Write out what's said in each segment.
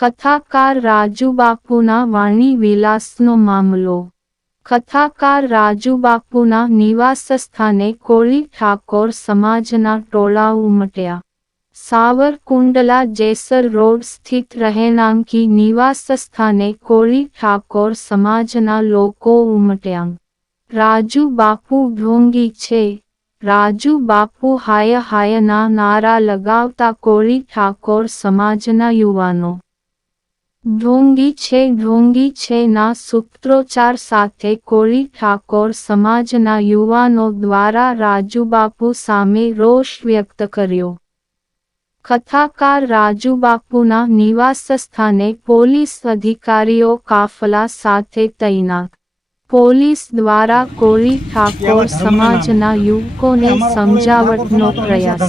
કથાકાર રાજુબાપુના વાણી વિલાસનો મામલો. કથાકાર રાજુબાપુના નિવાસસ્થાને કોળી ઠાકોર સમાજના ટોળા ઉમટ્યા. સાવરકુંડલા જેસર રોડ સ્થિત રહેણાંકી નિવાસસ્થાને કોળી ઠાકોર સમાજના લોકો ઉમટ્યા. રાજુ બાપુ ઢોંગી છે. રાજુ બાપુ હાય હાયના નારા લગાવતા કોળી ઠાકોર સમાજના યુવાનો. ઢોંગી છે ઢોંગી છે ના સૂત્રોચ્ચાર સાથે કોળી ઠાકોર સમાજના યુવાનો દ્વારા રાજુબાપુ સામે રોષ વ્યક્ત કર્યો. કથાકાર રાજુબાપુના નિવાસસ્થાને પોલીસ અધિકારીઓ કાફલા સાથે તૈનાત. પોલીસ દ્વારા કોળી ઠાકોર સમાજના યુવકોને સમજાવટનો પ્રયાસ.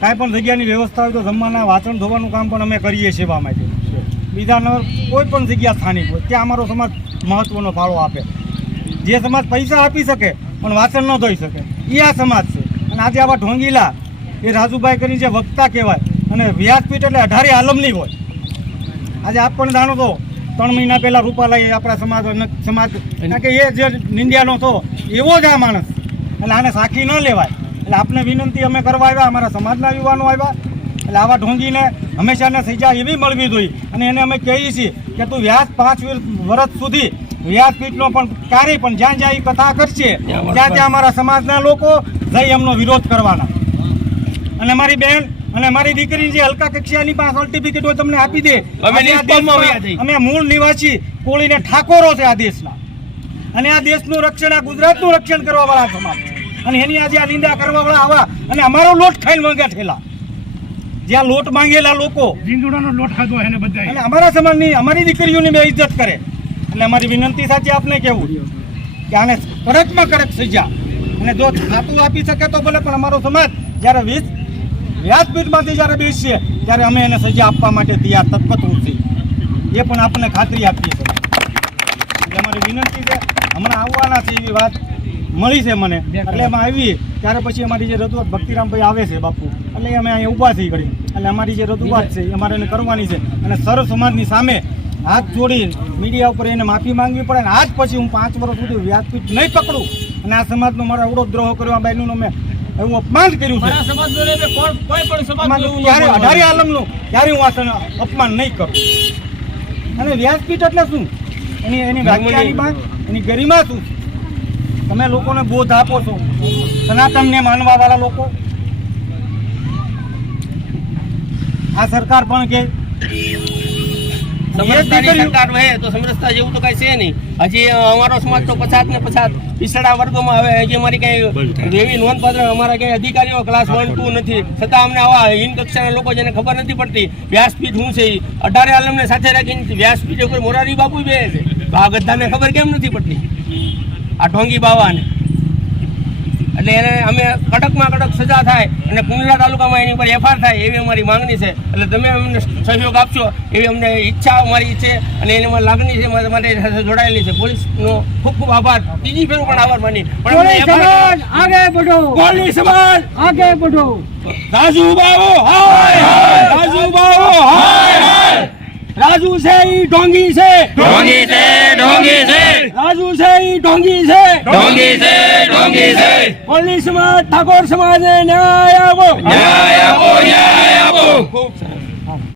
કાંઈ પણ જગ્યાની વ્યવસ્થા હોય તો જમવાના, વાસણ ધોવાનું કામ પણ અમે કરીએ છીએ બીજા નંબર કોઈ પણ જગ્યા સ્થાનિક હોય, ત્યાં અમારો સમાજ મહત્વનો ફાળો આપે. જે સમાજ પૈસા આપી શકે, પણ વાસણ ન ધોઈ શકે. એ આ સમાજ છે. અને આજે આવા ઢોંગીલા એ રાજુભાઈ કરીને જે વક્તા કહેવાય, અને વ્યાસપીઠ એટલે અઢારે આલમની હોય. આજે આપ પણ જાણો તો ત્રણ મહિના પહેલાં રૂપાલાએ આપણા સમાજ સમાજ કે એ જે નિંદિયાનો હતો એવો જ આ માણસ. એટલે આને સાખી ન લેવાય. એટલે આપને વિનંતી, અમે કરવા આવ્યા, અમારા સમાજના યુવાનો આવ્યા. એટલે આવા ઢોંગીને હંમેશાને સજા એવી મળવી જોઈએ. અને એને અમે કહીએ છીએ કે તું વ્યાસ પાંચ વીર- વર્ષ સુધી વ્યાસપીઠનો પણ કાર્ય પણ જ્યાં જ્યાં એ કથા કરશે ત્યાં ત્યાં અમારા સમાજના લોકો જઈ એમનો વિરોધ કરવાના. અને મારી બેન અને મારી દીકરી જે હલકા કક્ષાની પાસે સર્ટિફિકેટ તમને આપી દે અમે મૂળ નિવાસી કોળીને ઠાકોરો છે આ દેશના. અને આ દેશનું રક્ષણ આ ગુજરાતનું રક્ષણ કરવા વાળા સમાજ અને એની આજે આ નિંદા કરવા વાળા આવા. અને અમારો લોટ ખાઈને માંગ્યા ઠેલા જ્યાં લોટ માંગેલા લોકો. રીંગણાનો લોટ ખાધો એને બધા અને અમારા સમાજની અમારી દીકરીઓની બે ઇજ્જત કરે. એટલે અમારી વિનંતી સાથે આપને કેવું કે આને કડકમાં કડક સજા. અને જો ખાતું આપી શકે તો ભલે પણ અમારો સમાજ જ્યારે વીસ વ્યાસપીઠમાંથી જ્યારે બેસીએ ત્યારે અમે એને સજા આપવા માટે તૈયાર તત્પર છીએ. એ પણ આપણને ખાતરી આપીએ છીએ. અમારી વિનંતી છે હમણાં આવવાના છે એવી વાત મળી છે મને. એટલે એમાં આવી ત્યારે પછી અમારી જે રજૂઆત ભક્તિરામભાઈ આવે છે બાપુ એટલે અમે અહીંયા ઊભા થઈ કરી એટલે અમારી જે રજૂઆત છે એ અમારે એને કરવાની છે. અને સર્વ સમાજની સામે હાથ જોડી મીડિયા ઉપર એને માફી માંગવી પડે અને આજ પછી હું પાંચ વર્ષ સુધી વ્યાજપીઠ નહીં પકડું. અને આ સમાજનો મારો અવરોધ દ્રોહ કર્યો આ બહેનનું મેં એવું અપમાન કર્યું છે. ત્યારે અઢારે આલમનું ત્યારે હું આ અપમાન નહીં કરું. અને વ્યાજપીઠ એટલે શું? એની એની વ્યાખ્યાની એની ગરિમા શું? તમે લોકોને બોધ આપો છો. સનાતનને માનવા વાળા લોકો. આ સરકાર પણ કે સમરસતા જેવું તો કઈ છે નહીં. હજી અમારો સમાજ તો પછાત ને પછાત. પિછડા વર્ગોમાં હવે હજી અમારી કઈ એવી નોંધપાત્ર અમારા કઈ અધિકારીઓ ક્લાસ વન ટુ નથી. છતાં અમને આવા હિન કક્ષાના લોકો જેને ખબર નથી પડતી વ્યાસપીઠ શું છે અઢારે આલમને સાથે રાખીને વ્યાસપીઠ ઉપર મોરારી બાપુ બે છે. તો આ ગદ્દાને ખબર કેમ નથી પડતી? આ ઢોંગી બાવાને. એટલે એને અમે કડકમાં કડક સજા થાય અને કુંડલા તાલુકામાં એની ઉપર એફઆર થાય એવી અમારી માંગણી છે. એટલે તમે અમને સહયોગ આપશો એવી અમને ઈચ્છા અમારી છે અને એની અમારી લાગણી છે માટે સાથે જોડાયેલી છે. પોલીસનો ખૂબ ખૂબ આભાર. ત્રીજી ફેરું પણ આભાર માની. પણ આગે બઢો પોલીસ સમાજ! આગળ બઢો રાજુ બાવો હાય હાય! રાજુ બાવો હાય હાય! રાજુ છે ઈ ઢોંગી છે. ઢોંગી છે ઢોંગી છે. રાજુ છે ઈ ઢોંગી છે. ઢોંગી છે. ઢોંગી છે કોલી સમાજ ઠાકોર સમાજને ન્યાય આપો. ન્યાય આપો ન્યાય આપો.